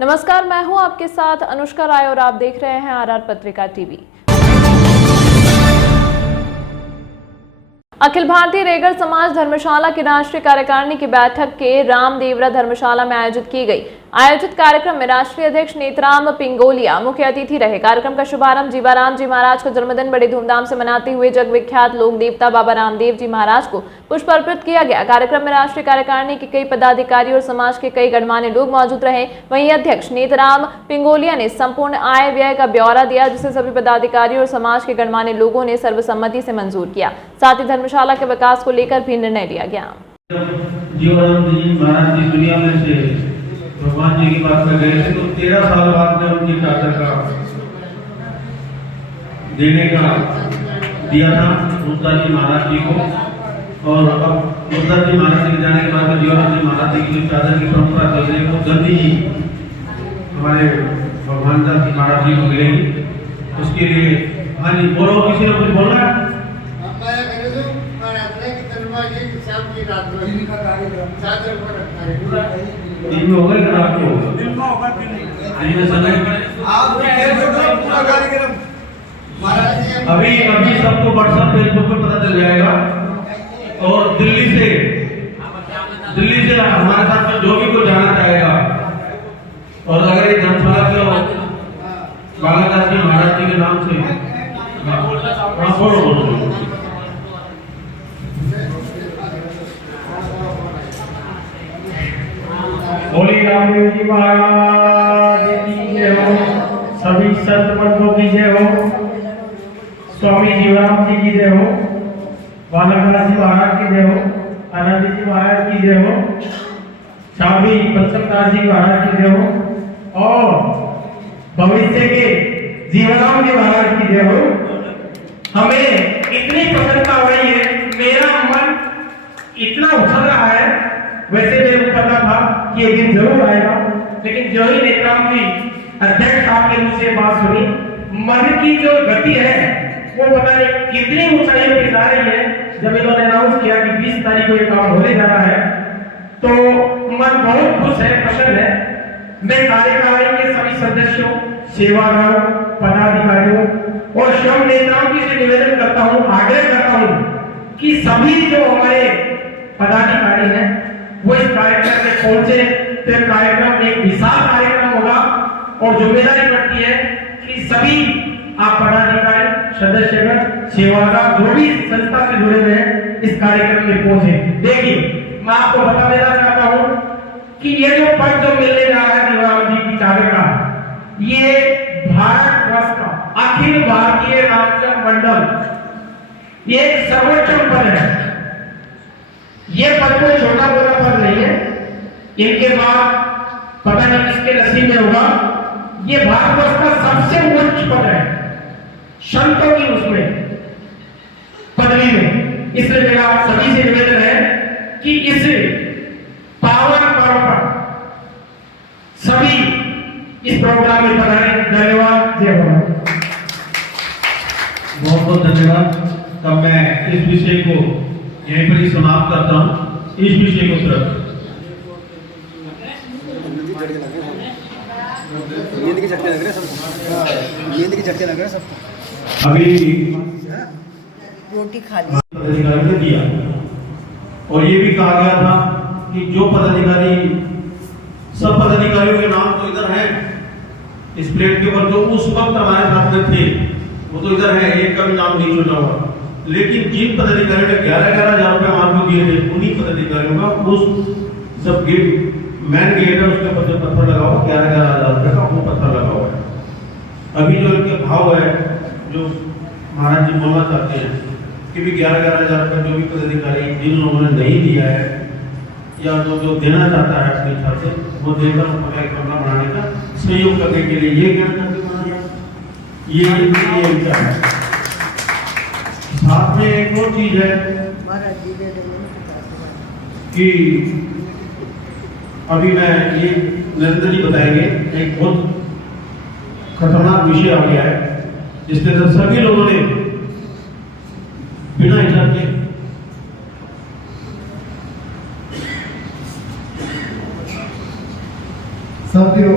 नमस्कार, मैं हूं आपके साथ अनुष्का राय और आप देख रहे हैं आरआर पत्रिका टीवी। अखिल भारतीय रेगड़ समाज धर्मशाला की राष्ट्रीय कार्यकारिणी की बैठक के रामदेवरा धर्मशाला में आयोजित की गई। आयोजित कार्यक्रम में राष्ट्रीय अध्यक्ष नेतराम पिंगोलिया मुख्य अतिथि रहे। कार्यक्रम का शुभारंभ जीवाराम जी महाराज का जन्मदिन बड़े धूमधाम से मनाते हुए जग विख्यात लोक देवता बाबा रामदेव जी महाराज को पुष्प अर्पित किया गया। कार्यक्रम में राष्ट्रीय कार्यकारिणी के कई पदाधिकारी और समाज के कई गणमान्य लोग मौजूद रहे। वहीं अध्यक्ष नेतराम पिंगोलिया ने संपूर्ण आय व्यय का ब्यौरा दिया, जिसे सभी पदाधिकारी और समाज के गणमान्य लोगों ने सर्वसम्मति से मंजूर किया। साथ ही धर्मशाला के विकास को लेकर भी निर्णय लिया गया। जीवाराम जी महाराज जी दुनिया में से भगवान जी की बात कर गए थे, तो 13 साल बाद में उनकी चादर का देने का दिया था मुद्दा जी महाराज जी को। और अब मुद्दा जी महाराज जी के जाने के बाद जीवाराम जी महाराज जी की चादर की परंपरा चल रही है, वो जल्दी ही हमारे भगवान दास जी महाराज जी को मिलेगी। उसके लिए हाँ जी बोलो, किसी ने कुछ बोलना है? दिन में होगा कि रात को होगा? दिन में होगा, दिन में समय पूरा कार्यक्रम अभी सबको व्हाट्सएप फेसबुक पर पता चल जाएगा। और दिल्ली से हमारे साथ में जो भी को जाना चाहेगा, और अगर ये धर्मशाला के बालादास जी महाराज जी के नाम से बोलो बोली रामदेव जी महाराज की जय हो, सभी संत बंधुओं की जय हो, स्वामी जीवराम जी की जय हो, बालादास जी महाराज की जय हो, आनंद जी महाराज की जय हो, स्वामी पंचमदास जी महाराज की जय हो, और भविष्य के जीवराम जी महाराज की जय हो। हमें इतनी प्रसन्नता हो रही है, मेरा मन इतना उछल रहा है। वैसे मेरे को पता था कि एक दिन जरूर आएगा, लेकिन जो ही नेतराम जी अध्यक्ष साहब के मुंह से बात सुनी, मन की जो गति है वो पता नहीं कितनी ऊंचाइयों पे जा रही है। जब इन्होंने अनाउंस किया कि 20 तारीख को ये काम होने जा रहा है, तो मन बहुत खुश है, प्रसन्न है। मैं कार्यकारिणी के सभी सदस्यों, सेवादारों, पदाधिकारियों और श्रम नेताओं की से निवेदन करता हूँ, आग्रह करता हूँ कि सभी जो हमारे पदाधिकारी हैं वो इस कार्यक्रम में पहुंचे। तो कार्यक्रम एक विशाल कार्यक्रम होगा और जिम्मेदारी बढ़ती है कि सभी आप पदाधिकारी, सदस्यगण, सेवादार जो भी संस्था से जुड़े हुए हैं इस कार्यक्रम में पहुंचे। देखिए, मैं आपको बता देना चाहता हूं कि ये जो पद जो मिलने जा रहा है जीवराम जी की चादर का, ये भारतवर्ष का अखिल भारतीय रामचंद्र मंडल ये सर्वोच्च पद है। ये पद कोई छोटा मोटा पद नहीं है। इनके बाद पता नहीं किसके नसीब में होगा। ये भारतवर्ष का सबसे उच्च पद है, संतों की उसमें पदवी में। इसलिए मेरा सभी से निवेदन है कि इस पावन पर्व पर सभी इस प्रोग्राम में पधारें। धन्यवाद, जय हो। बहुत बहुत धन्यवाद। तब मैं इस विषय को यहीं पर ही समाप्त करता हूँ। इस विषय को तरफ नींद के झटके लग रहे सबको, नींद के झटके लग रहे सबको। अभी रोटी खा ली पदाधिकारी ने दिया, और ये भी कहा गया था कि जो पदाधिकारी, सब पदाधिकारियों के नाम तो इधर हैं इस प्लेट के ऊपर, जो उस वक्त हमारे साथ में थे वो तो इधर है, एक का भी नाम नहीं छूटा हुआ। लेकिन जिन पदाधिकारियों ने 11,000 रुपए मार्ग दिए थे, उन्हीं पदाधिकारियों का उस सब गेट मैन गेट है उसके ऊपर जो पत्थर लगा हुआ 11,000 रुपए का वो पत्थर लगा हुआ है। अभी जो इनके भाव है, जो महाराज जी बोलना चाहते हैं कि भी 11,000 रुपए जो भी पदाधिकारी जिन लोगों ने नहीं दिया है या जो देना चाहता है अपने हिसाब से, वो देकर कमरा बनाने का सहयोग करने के लिए ये ज्ञान करके बनाया, ये विचार है। साथ में एक और चीज है कि अभी मैं ये नरेंद्र जी बताएंगे, एक बहुत खतरनाक विषय आ गया है जिसके अंदर सभी लोगों ने बिना हिसाब के साथियों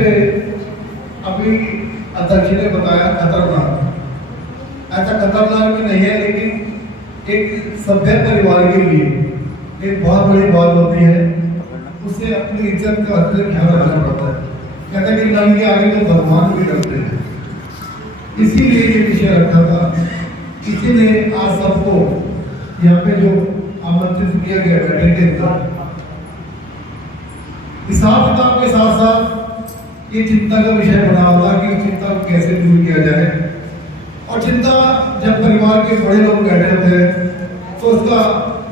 विषय अभी अध्यक्ष ने बताया खतरनाक, ऐसा खतरनाक भी नहीं है, लेकिन एक सभ्य परिवार के लिए एक बहुत बड़ी बात होती है, उसे अपनी इज्जत का अत्यंत ख्याल रखना पड़ता है। कहते हैं कि नल के आगे तो भगवान भी डरते हैं, इसीलिए ये विषय रखा था। इसीलिए आज सबको यहाँ पे जो आमंत्रित किया गया बैठक के अंदर, हिसाब किताब के साथ साथ ये चिंता का विषय बना होगा कि चिंता को कैसे दूर किया जाए। और चिंता जब परिवार के बड़े लोग बैठे होते हैं तो उसका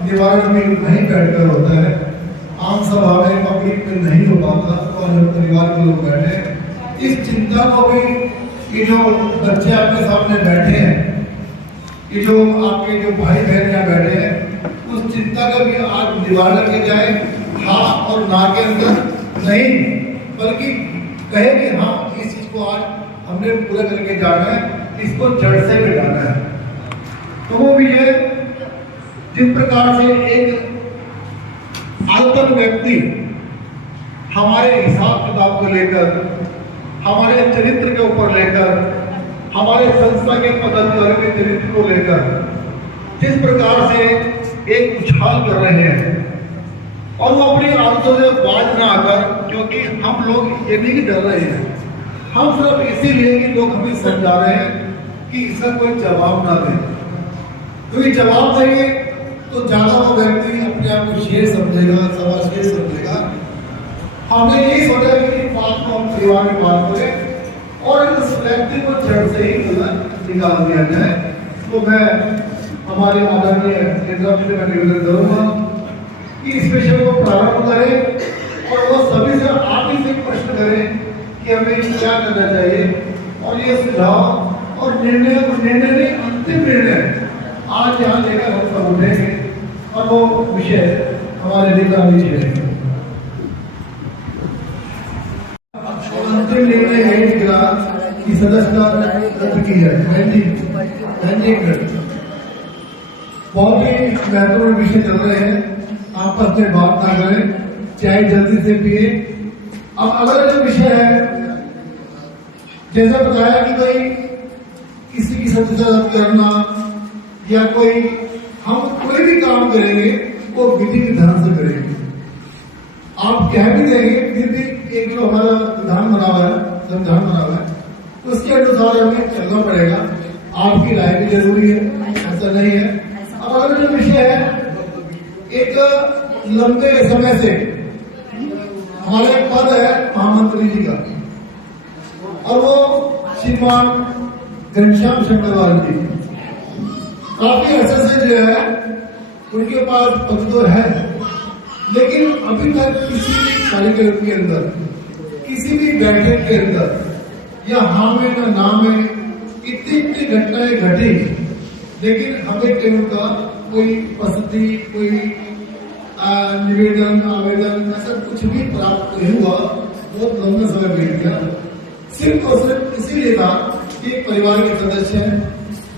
निवारण भी नहीं बैठकर होता है, आम सभा में पब्लिक में नहीं हो पाता। और जब परिवार के लोग बैठे, इस चिंता को भी ये जो बच्चे आपके सामने बैठे हैं, ये जो आपके जो भाई बहन यहाँ बैठे हैं, उस चिंता का भी आज निवारण किया जाए। हाँ और ना के अंदर नहीं, बल्कि कहे कि हाँ इस चीज को आज हमने पूरा करके जाना है, इसको जड़ से मिटाना है। तो वो विजय जिस प्रकार से एक अल्पन व्यक्ति हमारे हिसाब किताब को लेकर, हमारे चरित्र के ऊपर लेकर, हमारे संस्था के पदाधिकारी के चरित्र को लेकर जिस प्रकार से एक उछाल कर रहे हैं, और वो अपनी आदतों से बाज ना आकर, क्योंकि हम लोग ये नहीं डर रहे हैं, हम सिर्फ इसीलिए कि लोग हमें समझा रहे हैं कि इसका कोई जवाब ना दे। क्योंकि जवाब देंगे तो ज्यादा वो व्यक्ति अपने आप को शेर समझेगा, सवा शेर समझेगा। हमने यही सोचा कि इस बात को हम परिवार में बात करें और इस व्यक्ति को जड़ से ही निकाल दिया जाए। तो मैं हमारे आदरणीय केंद्र से मैं निवेदन करूंगा कि इस विषय को प्रारंभ करें और वो सभी से आप ही से प्रश्न करें कि हमें क्या करना चाहिए। और ये सुझाव और निर्णय नहीं, अंतिम निर्णय आज यहाँ लेकर हम सब उठेंगे और वो विषय हमारे नेता विषय है। अंतिम निर्णय यही निकला कि सदस्यता रद्द की जाए। बहुत ही महत्वपूर्ण विषय चल रहे हैं, आपस में बात ना करें, चाय जल्दी से पिए। अब अगला जो विषय है, जैसे बताया कि भाई किसी की सदस्यता रद्द करना या हम कोई भी काम करेंगे वो विधि विधान से करेंगे। आप कह भी देंगे, फिर भी एक जो हमारा विधान बना हुआ है, संविधान बना हुआ है, उसके अनुसार हमें चलना पड़ेगा। आपकी राय भी जरूरी है, ऐसा नहीं है। अब अगला जो विषय है, एक लंबे समय से हमारा एक पद है महामंत्री जी का, और वो श्रीमान घनश्याम शंकरवाल जी काफी अर्से से जो है उनके पास पद तो है, लेकिन अभी तक किसी भी कार्यक्रम के अंदर, किसी भी बैठक के अंदर या हाँ में ना ना में इतनी घटनाएं घटी, लेकिन हमें केवल का कोई पसंदी, कोई निवेदन, आवेदन ऐसा कुछ भी प्राप्त नहीं हुआ। बहुत लंबे समय बीत गया, सिर्फ और सिर्फ इसीलिए था कि एक परिवार के सदस्य हैं,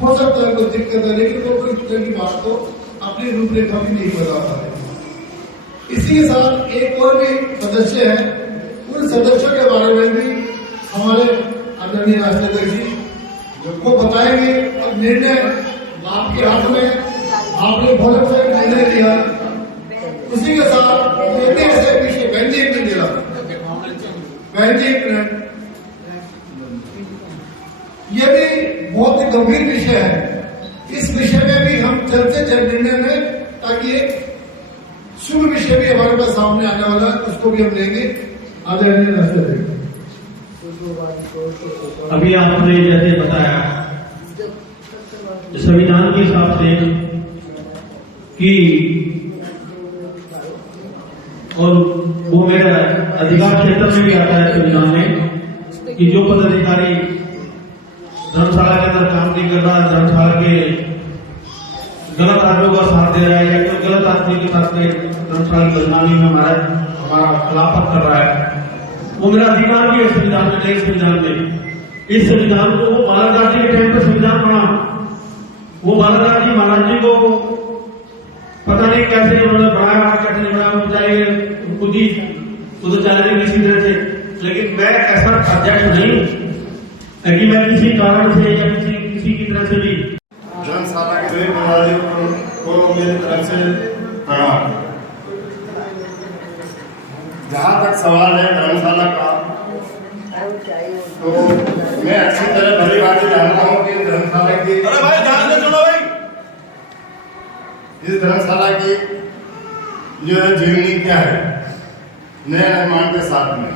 हो सकता है कोई दिक्कत है, लेकिन वो कोई तरह की बात को अपनी रूपरेखा भी नहीं बता पा रहे। इसी के साथ एक और भी सदस्य है, उन सदस्यों के बारे में भी हमारे आदरणीय राष्ट्रीय अध्यक्ष जी वो बताएंगे। और निर्णय आपके हाथ में, आपने बहुत अच्छा निर्णय लिया। उसी के साथ ऐसे विषय बहन जी ने दिया, बहन जी ये भी बहुत ही गंभीर विषय है। इस विषय में भी हम जल्द से जल्द निर्णय लें, ताकि एक शुभ विषय भी हमारे पास सामने आने वाला है, उसको भी हम लेंगे। आदरणीय राष्ट्रपति, अभी आपने जैसे बताया संविधान के हिसाब से कि, और वो मेरा अधिकार क्षेत्र में भी आता है संविधान में, कि जो पदाधिकारी धर्मशाला के अंदर काम नहीं कर रहा है, धर्मशाला के गलत आदमियों का साथ दे रहा है या कोई गलत आदमी के साथ धर्मशाला की बदनामी में हमारा खिलाफत कर रहा है, वो मेरा अधिकार भी है संविधान में, नए संविधान में। इस संविधान को बालाघाट जी के टाइम पर संविधान बना, वो बालाघाट जी महाराज जी को पता नहीं कैसे उन्होंने बढ़ाया, कैसे नहीं बढ़ाया, खुद ही उधर चले गए किसी तरह से। लेकिन मैं ऐसा अध्यक्ष नहीं कि मैं किसी कारण से या किसी की तरफ से भी धर्मशाला के सभी पदाधिकारियों को मेरी तरफ से प्रणाम। जहाँ तक सवाल है धर्मशाला का, तो मैं अच्छी तरह भली भांति जानता हूँ कि धर्मशाला की इस धर्मशाला की जो है जीवनी क्या है नए निर्माण के साथ में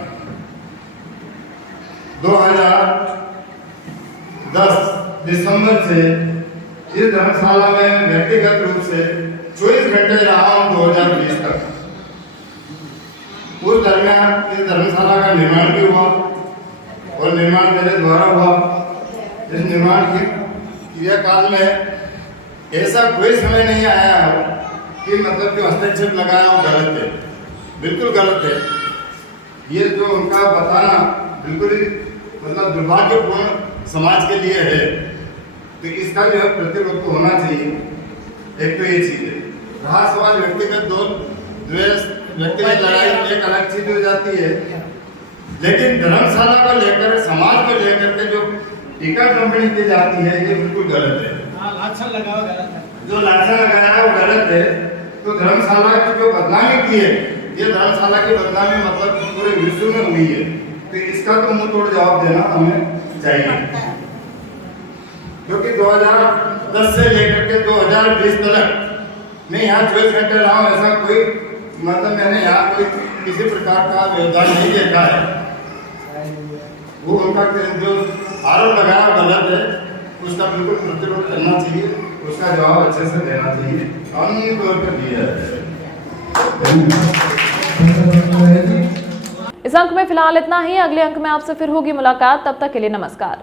2010 दिसंबर से इस धर्मशाला में व्यक्तिगत रूप से 24 घंटे रहा हूँ 2020 तक। उस दरमियान इस धर्मशाला का निर्माण भी हुआ और निर्माण मेरे द्वारा हुआ। इस निर्माण की क्रियाकाल में ऐसा कोई समय नहीं आया हो कि मतलब जो हस्तक्षेप लगाया वो गलत है, बिल्कुल गलत है। ये जो उनका बताना बिल्कुल ही मतलब दुर्भाग्यपूर्ण समाज के लिए है, तो इसका जो है प्रतिरोध होना चाहिए। एक तो ये चीज है। रहा सवाल व्यक्तिगत द्वेष, व्यक्तिगत लड़ाई, एक अलग चीज हो जाती है, लेकिन धर्मशाला को लेकर, समाज को लेकर के जो टीका टिप्पणी की जाती है ये बिल्कुल गलत है। लाछन लगाओ गलत है, जो लाछन लगाया है वो गलत है। तो धर्मशाला की जो बदनामी की है, ये धर्मशाला की बदनामी मतलब पूरे विश्व में हुई है, तो इसका तो मुंह तोड़ जवाब देना हमें चाहिए। क्योंकि 2010 से लेकर के 2020 तक मैं यहाँ 24 घंटे रहा हूँ, ऐसा कोई मतलब मैंने यहाँ कोई किसी प्रकार का व्यवधान नहीं देखा है। वो उनका जो आरोप लगाया गलत है, उसका बिल्कुल प्रतिरोध करना चाहिए, उसका जवाब अच्छे से देना चाहिए, कानूनी तौर पर दिया है। इस अंक में फिलहाल इतना ही। अगले अंक में आपसे फिर होगी मुलाकात, तब तक के लिए नमस्कार।